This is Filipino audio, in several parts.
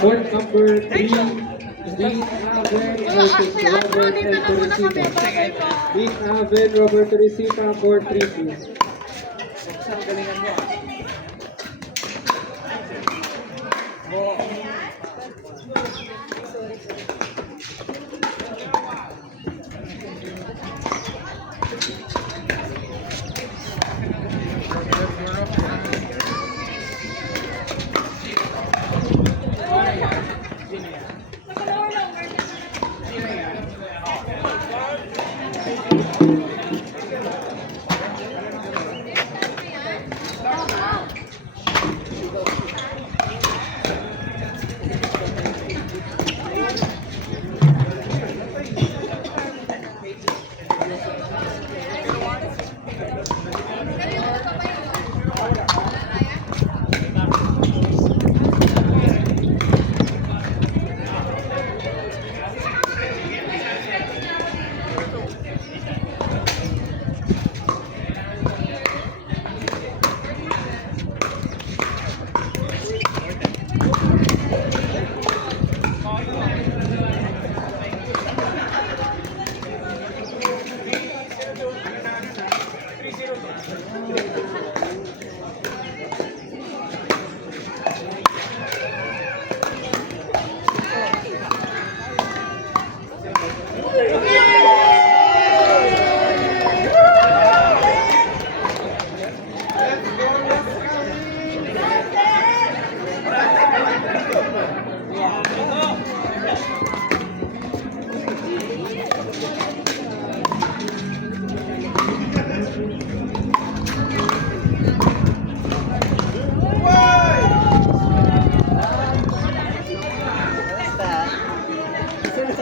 Court number 3, Dean Aven versus Robert and Teresita. Dean Aven, Robert Teresita, Court 3 please.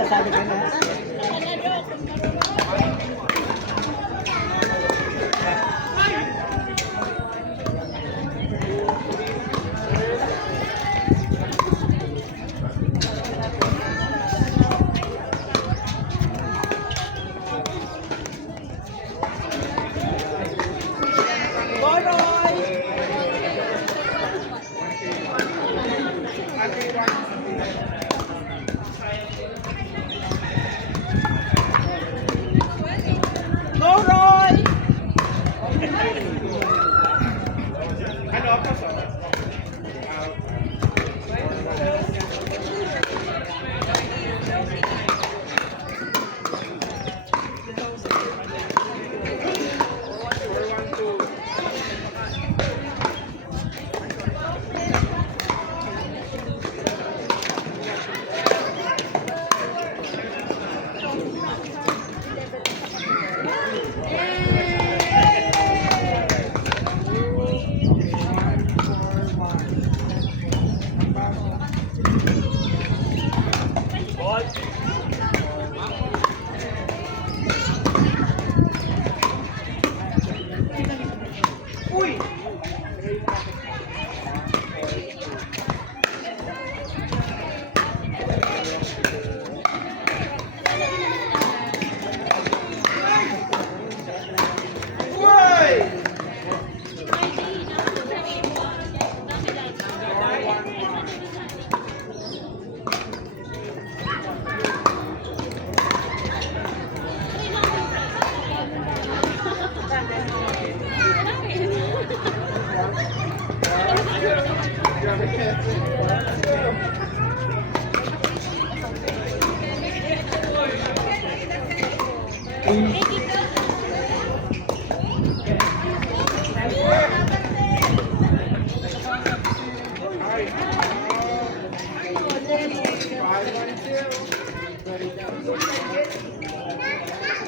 Sabi ko na.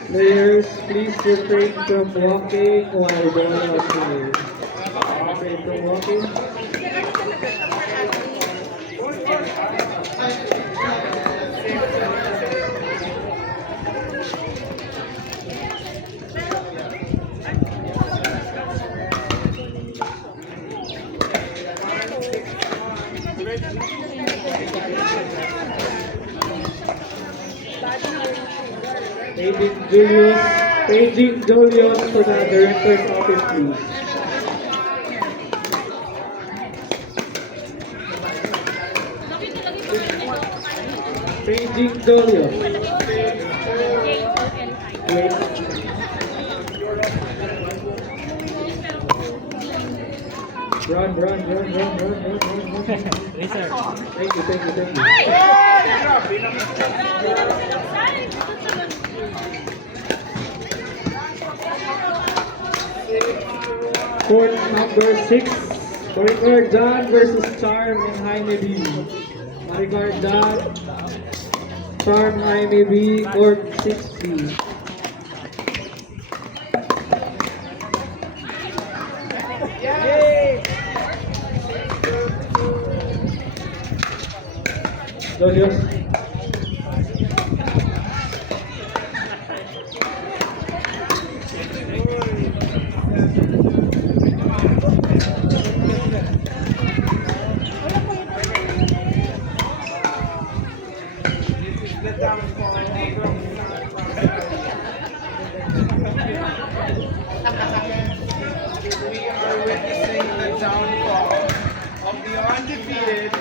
Players, please refrain from walking while ball is played. Refrain from walking. Paging Julius to the director's office, please. Changing Dolio. Wait. Run. Racer. Thank you. Court number 6. Maricar John versus Charm and Jaime B. Maricar John, Charm Jaime B, Court 6B. Dolios. We are witnessing the downfall of the undefeated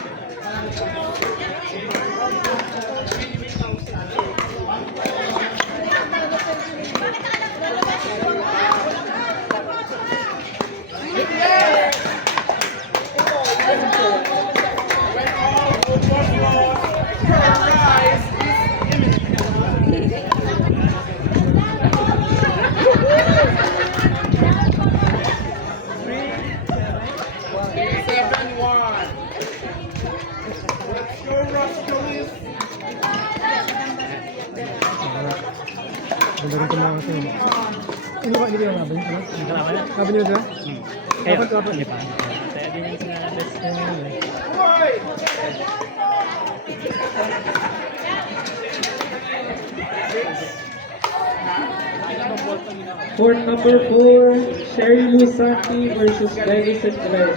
when all hope was lost, her rise is imminent. 7-1. Let's go, Ruskalies. Ganda rin ito mga kasi. Hindi ba yung nabili? Nabili ba? Kapan? Hindi pa. Kaya din yung sinalabas ko ngayon. Boy! Court number 4, Sherry Lusanti versus Denison Glenn.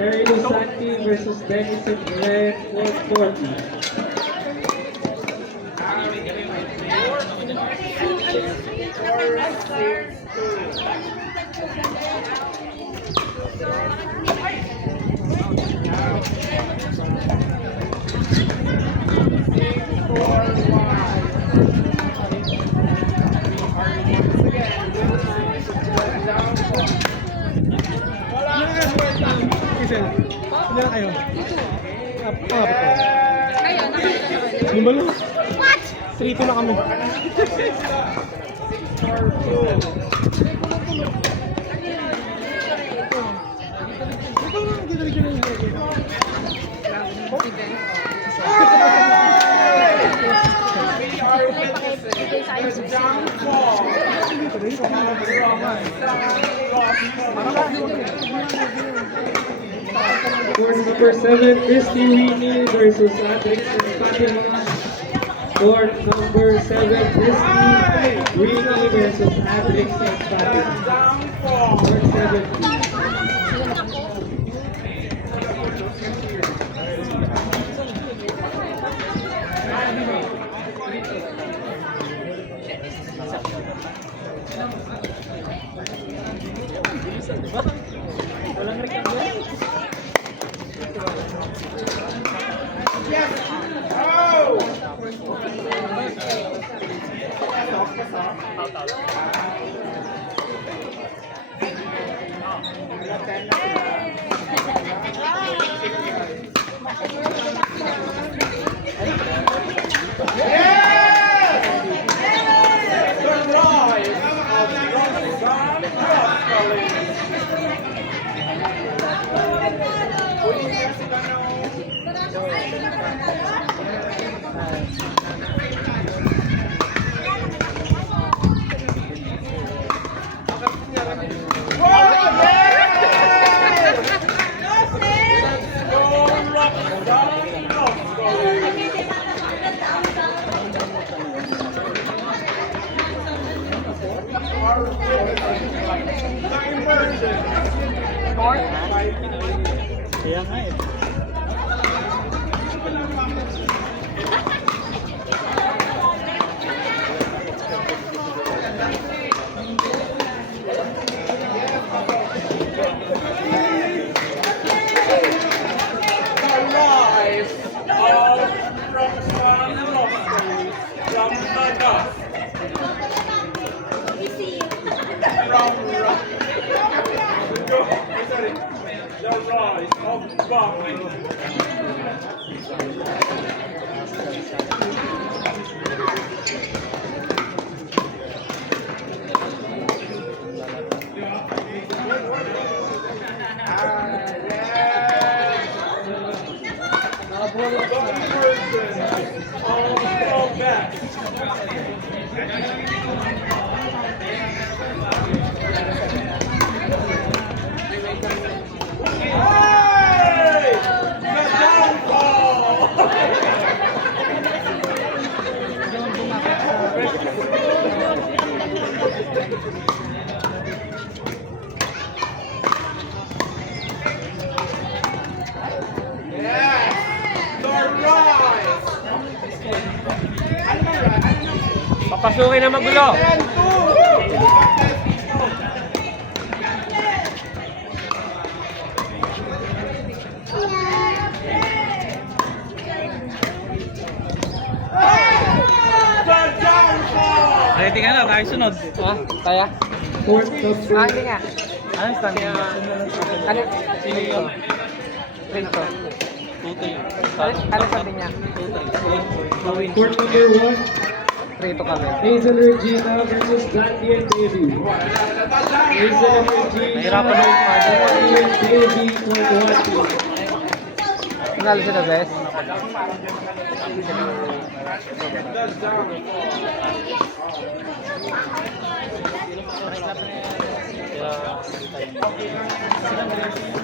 Sherry Lusanti versus Denison Glenn, Court 40. Kasi, hindi na kayo. Pangapit ko. Yung balo. What? 3-2 na kami. We are witnessing the downfall Court number 7, Christy Winnie versus Adrix and Fatima. Court number 7, Christy Winnie versus Adrix and Fatima. Court 7. Kaya nga eh. Live from Papasukin na magulo. Ready ka na, tayo sunod. Ha? Kaya? Fourth top three. Hindi nga. Ano stand? Ano? Sino yun? Rito. Tutoy. Ano sabi niya? Court number 1, Rito kami. Hazel Regina versus Dandy and Davy. Hazel and Regina. Nahirapan na yung Dandy and Davy for the 1 team. Nanalo siya na, Bes? Kaya,